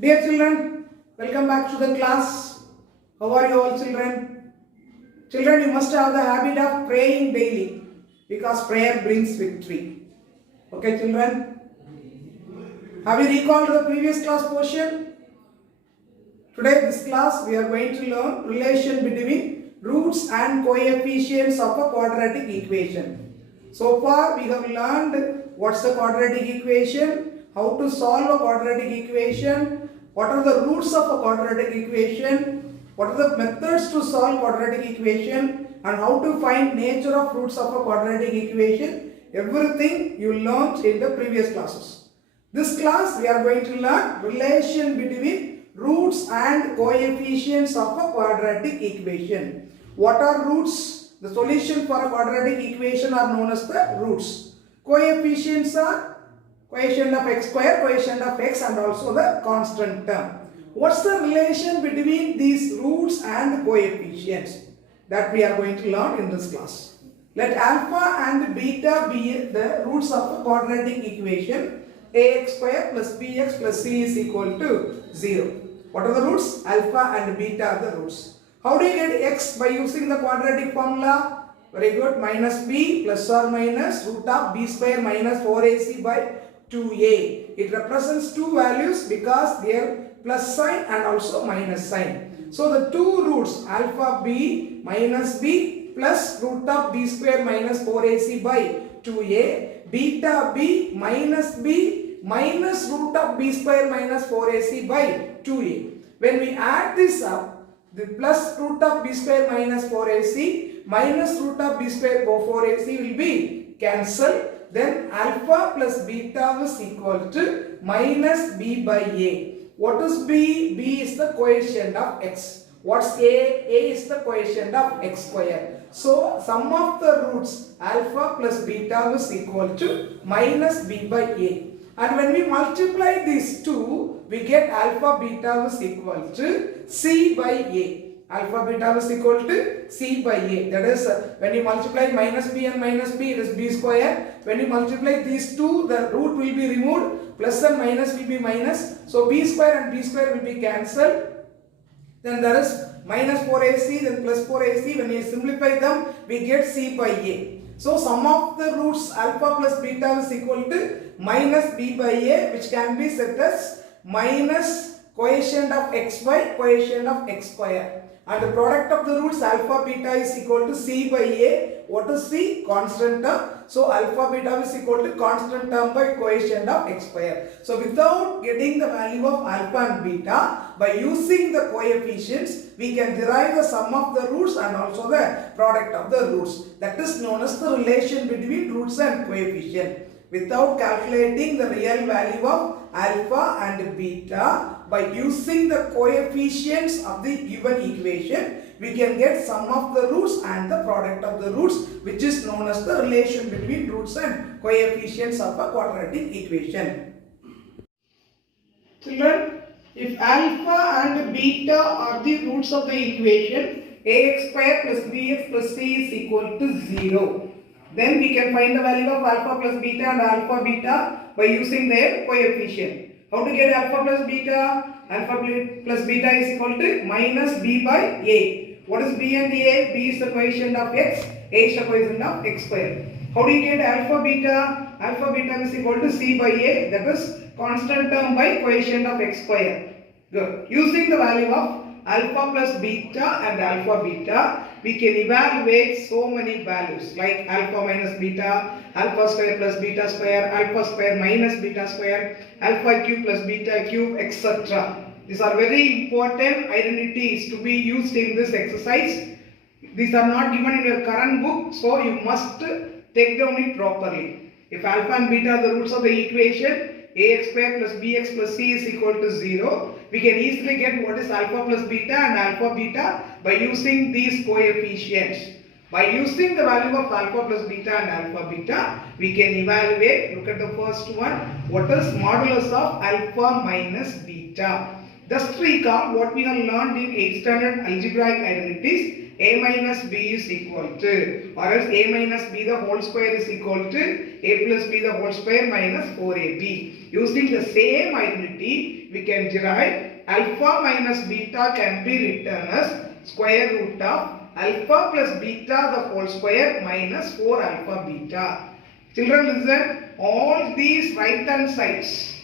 Dear children, welcome back to the class. How are you all children? Children, you must have the habit of praying daily because prayer brings victory. Okay children? Have you recalled the previous class portion? Today this class we are going to learn relation between roots and coefficients of a quadratic equation. So far we have learned what's the quadratic equation, how to solve a quadratic equation, what are the roots of a quadratic equation, what are the methods to solve quadratic equation, and how to find nature of roots of a quadratic equation. Everything you learned in the previous classes. This class we are going to learn relation between roots and coefficients of a quadratic equation. What are roots? The solution for a quadratic equation are known as the roots. Coefficients are coefficient of x square, coefficient of x, and also the constant term. What's the relation between these roots and coefficients? That we are going to learn in this class. Let alpha and beta be the roots of a quadratic equation. Ax square plus bx plus c is equal to 0. What are the roots? Alpha and beta are the roots. How do you get x by using the quadratic formula? Very good. Minus b plus or minus root of b square minus 4ac by 2a. It represents two values because they are plus sign and also minus sign. So the two roots alpha b minus b plus root of b square minus 4ac by 2a, beta b minus root of b square minus 4ac by 2a. When we add this up, the plus root of b square minus 4ac minus root of b square 4ac will be cancelled. Then alpha plus beta is equal to minus b by a. What is b? B is the coefficient of x. What's a? A is the coefficient of x square. So sum of the roots alpha plus beta is equal to minus b by a. And when we multiply these two, we get alpha beta is equal to c by a. Alpha beta is equal to c by a. That is, when you multiply minus b and minus b, it is b square. When you multiply these two, the root will be removed. Plus and minus will be minus. So b square and b square will be cancelled. Then there is minus 4ac, then plus 4ac. When you simplify them, we get c by a. So sum of the roots alpha plus beta is equal to minus b by a, which can be set as minus coefficient of x by coefficient of x square. And the product of the roots alpha beta is equal to c by a. What is c? Constant term. So alpha beta is equal to constant term by coefficient of x square. So without getting the value of alpha and beta, by using the coefficients, we can derive the sum of the roots and also the product of the roots. That is known as the relation between roots and coefficient. Without calculating the real value of alpha and beta, by using the coefficients of the given equation, we can get sum of the roots and the product of the roots, which is known as the relation between roots and coefficients of a quadratic equation. Children, if alpha and beta are the roots of the equation, ax square plus bx plus c is equal to 0. Then we can find the value of alpha plus beta and alpha beta by using their coefficient. How to get alpha plus beta? Alpha plus beta is equal to minus b by a. What is b and a? B is the coefficient of x, a is the coefficient of x square. How do you get alpha beta? Alpha beta is equal to c by a, that is constant term by coefficient of x square. Good. Using the value of alpha plus beta and alpha beta, we can evaluate so many values like alpha minus beta, alpha square plus beta square, alpha square minus beta square, alpha cube plus beta cube, etc. These are very important identities to be used in this exercise. These are not given in your current book, so you must take down it properly. If alpha and beta are the roots of the equation, ax square plus bx plus c is equal to 0. We can easily get what is alpha plus beta and alpha beta by using these coefficients. By using the value of alpha plus beta and alpha beta, we can evaluate, look at the first one, what is modulus of alpha minus beta. Just recall what we have learned in 8th standard algebraic identities. a minus b is equal to, or else a minus b the whole square is equal to a plus b the whole square minus 4ab. Using the same identity, we can derive alpha minus beta can be written as square root of alpha plus beta the whole square minus 4 alpha beta. Children, listen, all these right hand sides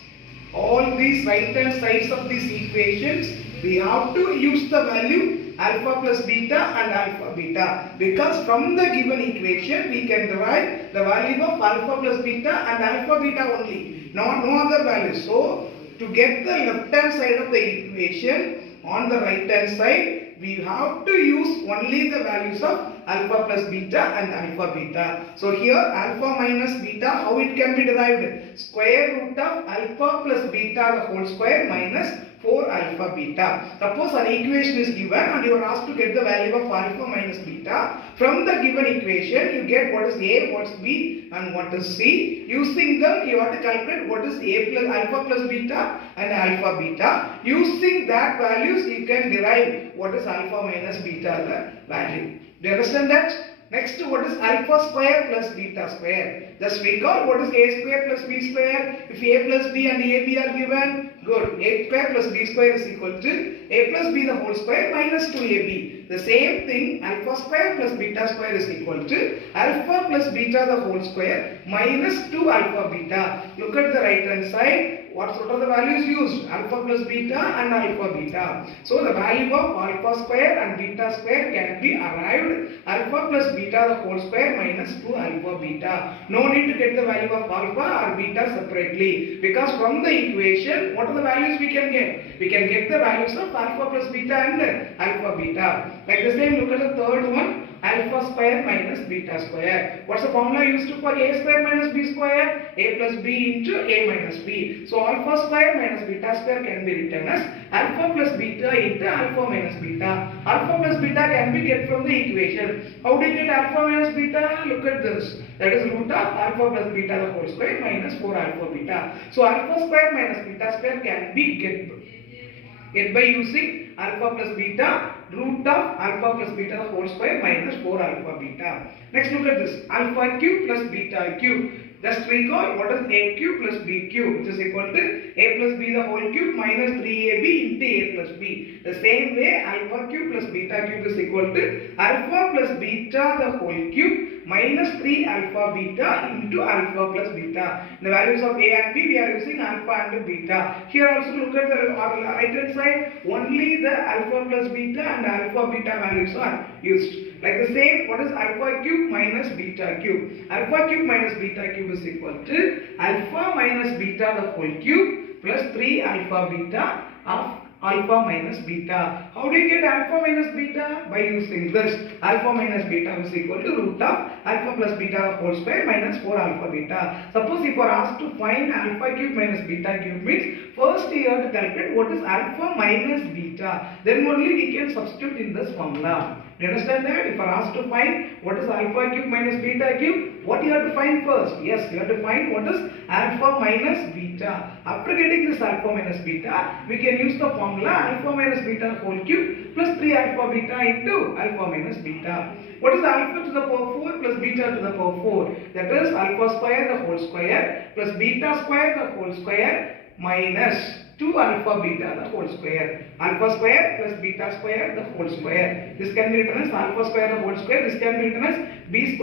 of these equations, we have to use the value alpha plus beta and alpha beta, because from the given equation we can derive the value of alpha plus beta and alpha beta only, no other values. So to get the left hand side of the equation, on the right hand side we have to use only the values of alpha plus beta and alpha beta. So here alpha minus beta, how it can be derived? Square root of alpha plus beta the whole square minus 4 alpha beta. Suppose an equation is given and you are asked to get the value of alpha minus beta. From the given equation, you get what is A, what is B and what is C. Using them, you have to calculate what is A plus alpha plus beta and alpha beta. Using that values, you can derive what is alpha minus beta the value. Do you understand that? Next, what is alpha square plus beta square? Just recall what is a square plus b square. If a plus b and ab are given, good. A square plus b square is equal to a plus b the whole square minus 2ab. The same thing, alpha square plus beta square is equal to alpha plus beta the whole square minus 2 alpha beta. Look at the right hand side. What sort of the values used? Alpha plus beta and alpha beta. So the value of alpha square and beta square can be arrived alpha plus beta the whole square minus 2 alpha beta. No need to get the value of alpha or beta separately, because from the equation, what are the values we can get? We can get the values of alpha plus beta and alpha beta. Like the same, look at the third one. Alpha square minus beta square. What's the formula used for a square minus b square? A plus b into a minus b. So alpha square minus beta square can be written as alpha plus beta into alpha minus beta. Alpha plus beta can be get from the equation. How do you get alpha minus beta? Look at this. That is root of alpha plus beta the whole square minus 4 alpha beta. So alpha square minus beta square can be get by using alpha plus beta root of alpha plus beta the whole square minus 4 alpha beta. Next, look at this, alpha cube plus beta cube. Just recall what is a cube plus b cube, which is equal to a plus b the whole cube minus 3ab into a plus b. The same way, alpha cube plus beta cube is equal to alpha plus beta the whole cube minus 3 alpha beta into alpha plus beta. The values of a and b, we are using alpha and beta. Here also look at the right hand side, only the alpha plus beta and alpha beta values are used. Like the same, what is alpha cube minus beta cube? Alpha cube minus beta cube is equal to alpha minus beta the whole cube plus 3 alpha beta of alpha minus beta. How do you get alpha minus beta? By using this. Alpha minus beta is equal to root of alpha plus beta the whole square minus 4 alpha beta. Suppose if you are asked to find alpha cube minus beta cube, means first you have to calculate what is alpha minus beta. Then only we can substitute in this formula. Do you understand that? If you are asked to find what is alpha cube minus beta cube, what you have to find first? Yes, you have to find what is alpha minus beta. After getting this alpha minus beta, we can use the formula alpha minus beta whole cube plus 3 alpha beta into alpha minus beta. What is alpha to the power 4 plus beta to the power 4? That is alpha square the whole square plus beta square the whole square minus 2 alpha beta the whole square. Alpha square plus beta square the whole square. This can be written as alpha square the whole square. This can be written as beta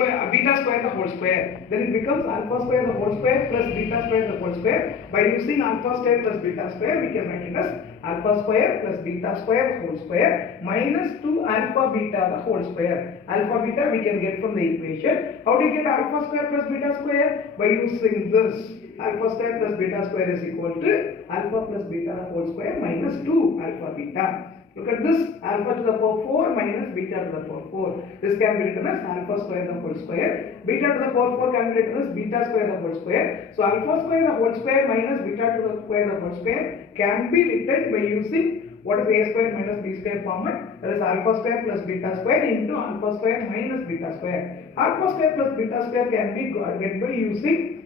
square the whole square. Then it becomes alpha square the whole square plus beta square the whole square. By using alpha square plus beta square, we can write it as alpha square plus beta square the whole square minus 2 alpha beta the whole square. Alpha beta we can get from the equation. How do you get alpha square plus beta square? By using this. Alpha square plus beta square is equal to alpha plus beta the whole square minus 2 alpha beta. Look at this, alpha to the power 4 minus beta to the power 4. This can be written as alpha square the whole square. Beta to the power 4 can be written as beta square the whole square. So alpha square the whole square minus beta to the square the whole square can be written by using what is a square minus b square format. That is alpha square plus beta square into alpha square minus beta square. Alpha square plus beta square can be get by using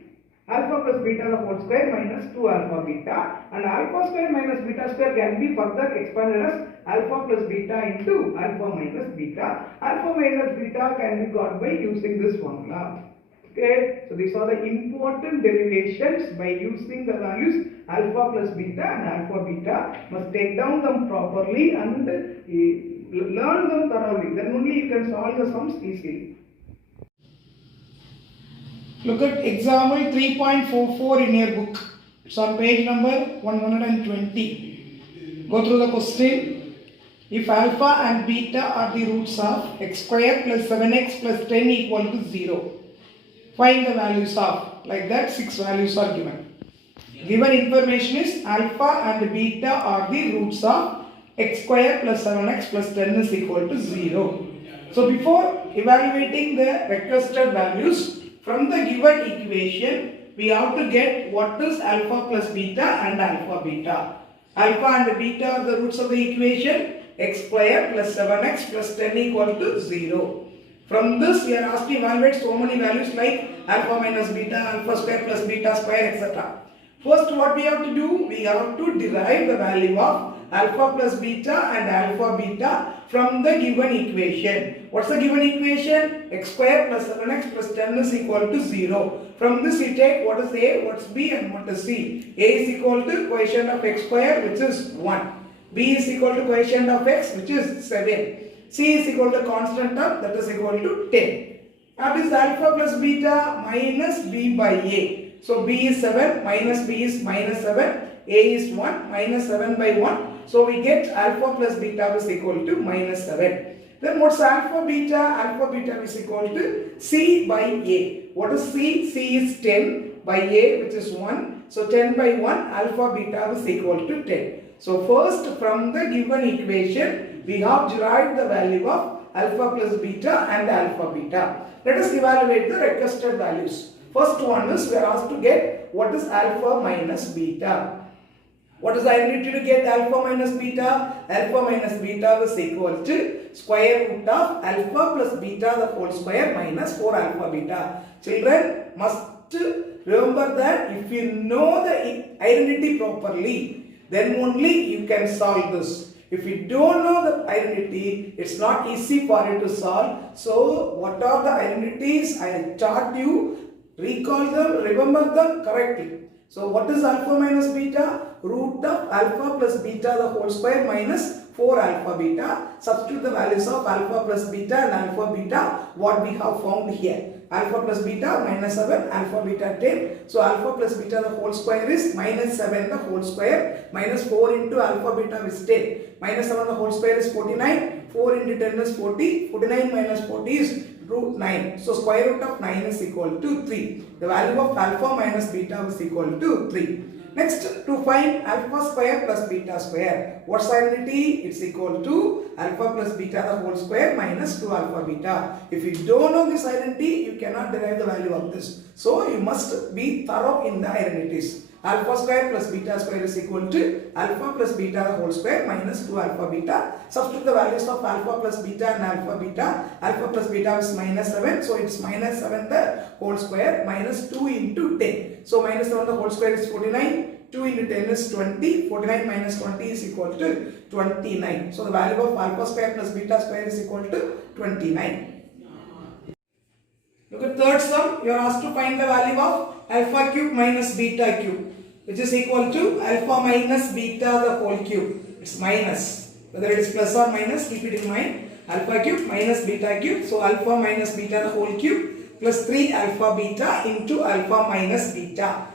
alpha plus beta the whole square minus 2 alpha beta, and alpha square minus beta square can be further expanded as alpha plus beta into alpha minus beta. Alpha minus beta can be got by using this formula. Okay, so these are the important derivations by using the values alpha plus beta and alpha beta. Must take down them properly and learn them thoroughly. Then only you can solve the sums easily. Look at example 3.44 in your book. It's on page number 120. Go through the question. If alpha and beta are the roots of x square plus 7x plus 10 equal to 0. Find the values of, like that 6 values are given. Given information is alpha and beta are the roots of x square plus 7x plus 10 is equal to 0. So before evaluating the requested values, from the given equation, we have to get what is alpha plus beta and alpha beta. Alpha and beta are the roots of the equation x square plus 7x plus 10 equal to 0. From this, we are asked to evaluate so many values like alpha minus beta, alpha square plus beta square, etc. First, what we have to do? We have to derive the value of alpha plus beta and alpha beta from the given equation. What's the given equation? X square plus 7x plus 10 is equal to 0. From this we take what is A, what's B and what is C. A is equal to coefficient of x square, which is 1. B is equal to coefficient of x, which is 7. C is equal to constant term, that is equal to 10. That is alpha plus beta minus B by A. So B is 7, minus B is minus 7, A is 1, minus 7 by 1. So we get alpha plus beta is equal to minus 7. Then what's alpha beta? Alpha beta is equal to C by A. What is C? C is 10 by A, which is 1. So 10 by 1, alpha beta is equal to 10. So first, from the given equation, we have derived the value of alpha plus beta and alpha beta. Let us evaluate the requested values. First one is we are asked to get what is alpha minus beta. What is the identity to get alpha minus beta? Alpha minus beta is equal to square root of alpha plus beta the whole square minus 4 alpha beta. Children must remember that if you know the identity properly, then only you can solve this. If you don't know the identity, it's not easy for you to solve. So, what are the identities I taught you? Recall them, remember them correctly. So, what is alpha minus beta? Root of alpha plus beta the whole square minus 4 alpha beta. Substitute the values of alpha plus beta and alpha beta what we have found here. Alpha plus beta minus 7, alpha beta 10. So alpha plus beta the whole square is minus 7 the whole square, minus 4 into alpha beta is 10. Minus 7 the whole square is 49. 4 into 10 is 40. 49 minus 40 is root 9. So square root of 9 is equal to 3. The value of alpha minus beta is equal to 3. Next, to find alpha square plus beta square. What's the identity? It's equal to alpha plus beta the whole square minus 2 alpha beta. If you don't know this identity, you cannot derive the value of this. So, you must be thorough in the identities. Alpha square plus beta square is equal to alpha plus beta the whole square minus 2 alpha beta. Substitute the values of alpha plus beta and alpha beta. Alpha plus beta is minus 7. So, it's minus 7 the whole square minus 2 into 10. So, minus 7 the whole square is 49. 2 into 10 is 20. 49 minus 20 is equal to 29. So, the value of alpha square plus beta square is equal to 29. Look at third sum. You are asked to find the value of alpha cube minus beta cube, which is equal to alpha minus beta the whole cube. It's minus. Whether it is plus or minus, keep it in mind. Alpha cube minus beta cube. So, alpha minus beta the whole cube plus 3 alpha beta into alpha minus beta.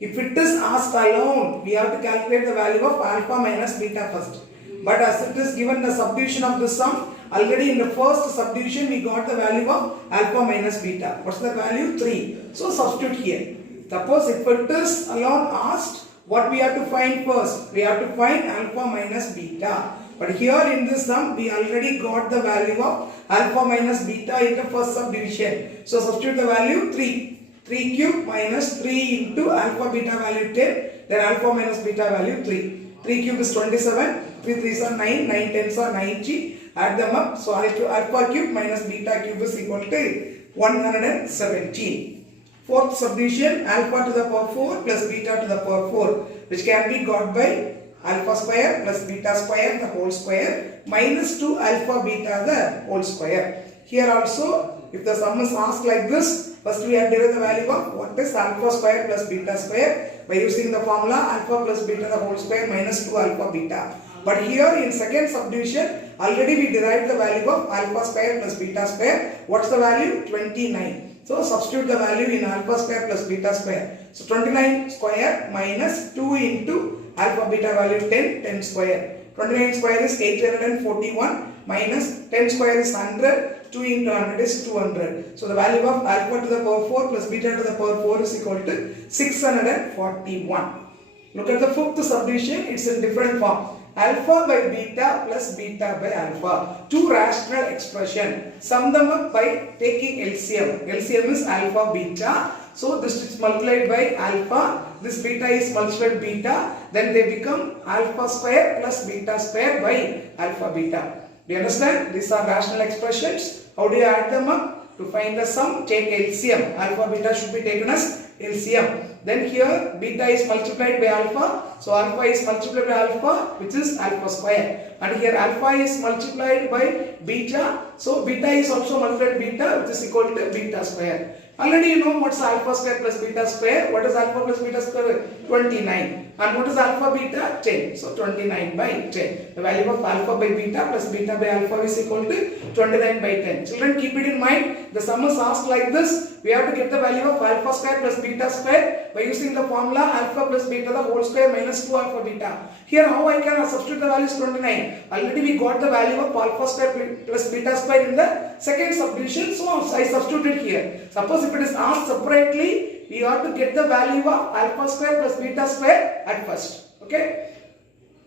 If it is asked alone, we have to calculate the value of alpha minus beta first. But as it is given the subdivision of the sum, already in the first subdivision we got the value of alpha minus beta. What's the value? 3. So substitute here. Suppose if it is alone asked, what we have to find first? We have to find alpha minus beta. But here in this sum, we already got the value of alpha minus beta in the first subdivision. So substitute the value 3. 3 cube minus 3 into alpha beta value 10, then alpha minus beta value 3. 3 cube is 27, 3 3s are 9, 9 10s are 90, add them up. So alpha cube minus beta cube is equal to 117. Fourth subdivision, alpha to the power 4 plus beta to the power 4, which can be got by alpha square plus beta square the whole square minus 2 alpha beta the whole square. Here also, if the sum is asked like this, first we have derived the value of what is alpha square plus beta square by using the formula alpha plus beta the whole square minus 2 alpha beta. But here in second subdivision, already we derived the value of alpha square plus beta square. What's the value? 29. So substitute the value in alpha square plus beta square. So 29 square minus 2 into alpha beta value 10, 10 square. 29 square is 841 minus 10 square is 100, 2 into 100 is 200. So the value of alpha to the power 4 plus beta to the power 4 is equal to 641. Look at the fifth subdivision, it's in different form. Alpha by beta plus beta by alpha. Two rational expression. Sum them up by taking LCM. LCM is alpha beta. So this is multiplied by alpha. This beta is multiplied beta. Then they become alpha square plus beta square by alpha beta. Do you understand? These are rational expressions. How do you add them up? To find the sum, take LCM. Alpha beta should be taken as LCM. Then here beta is multiplied by alpha. So alpha is multiplied by alpha, which is alpha square. And here alpha is multiplied by beta. So beta is also multiplied by beta, which is equal to beta square. Already you know what's alpha square plus beta square. What is alpha plus beta square? 29. And what is alpha beta? 10. So 29 by 10. The value of alpha by beta plus beta by alpha is equal to 29 by 10. Children, keep it in mind. The sum is asked like this. We have to get the value of alpha square plus beta square by using the formula alpha plus beta the whole square minus 2 alpha beta. Here how I can substitute the values 29. Already we got the value of alpha square plus beta square in the second subdivision. So I substituted here. Suppose if it is asked separately, we have to get the value of alpha square plus beta square at first. Okay.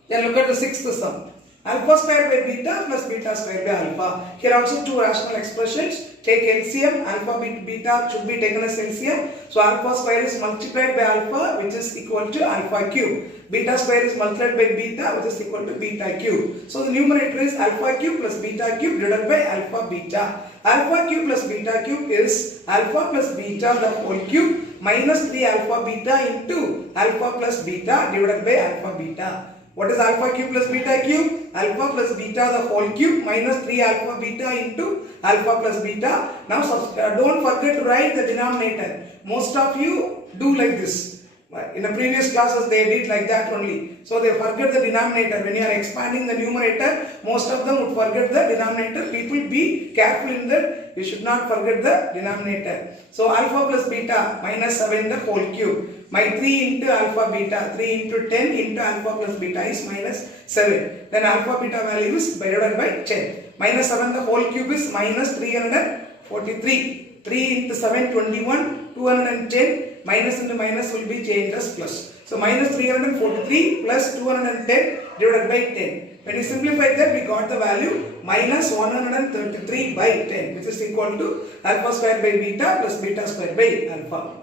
Then look at the sixth sum. Alpha square by beta plus beta square by alpha. Here also two rational expressions. Take LCM. Alpha beta should be taken as LCM. So alpha square is multiplied by alpha, which is equal to alpha cube. Beta square is multiplied by beta, which is equal to beta cube. So the numerator is alpha cube plus beta cube divided by alpha beta. Alpha cube plus beta cube is alpha plus beta the whole cube minus 3 alpha beta into alpha plus beta divided by alpha beta. What is alpha cube plus beta cube? Alpha plus beta the whole cube minus 3 alpha beta into alpha plus beta. Now don't forget to write the denominator. Most of you do like this. In the previous classes they did like that only. So they forget the denominator. When you are expanding the numerator, most of them would forget the denominator. People be careful in that. You should not forget the denominator. So alpha plus beta minus 7 the whole cube. My 3 into alpha beta, 3 into 10 into alpha plus beta is minus 7. Then alpha beta value is divided by 10. Minus 7 the whole cube is minus 343. 3 into 7, 21, 210. Minus into minus will be changed as plus. So minus 343 plus 210 divided by 10. When you simplify that, we got the value minus 133 by 10, which is equal to alpha square by beta plus beta square by alpha.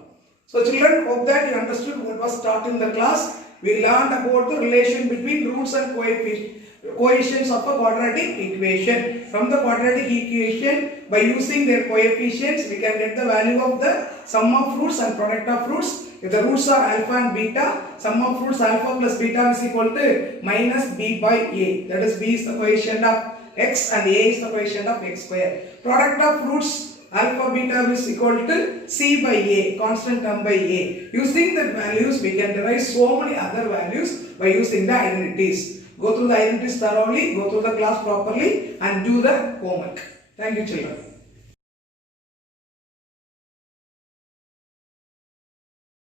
So children, hope that you understood what was taught in the class. We learned about the relation between roots and coefficients of a quadratic equation. From the quadratic equation, by using their coefficients, we can get the value of the sum of roots and product of roots. If the roots are alpha and beta, sum of roots alpha plus beta is equal to minus b by a. That is, b is the coefficient of x and a is the coefficient of x square. Product of roots alpha beta is equal to c by a, constant term by a. Using the values, we can derive so many other values by using the identities. Go through the identities thoroughly, go through the class properly and do the homework. Thank you children.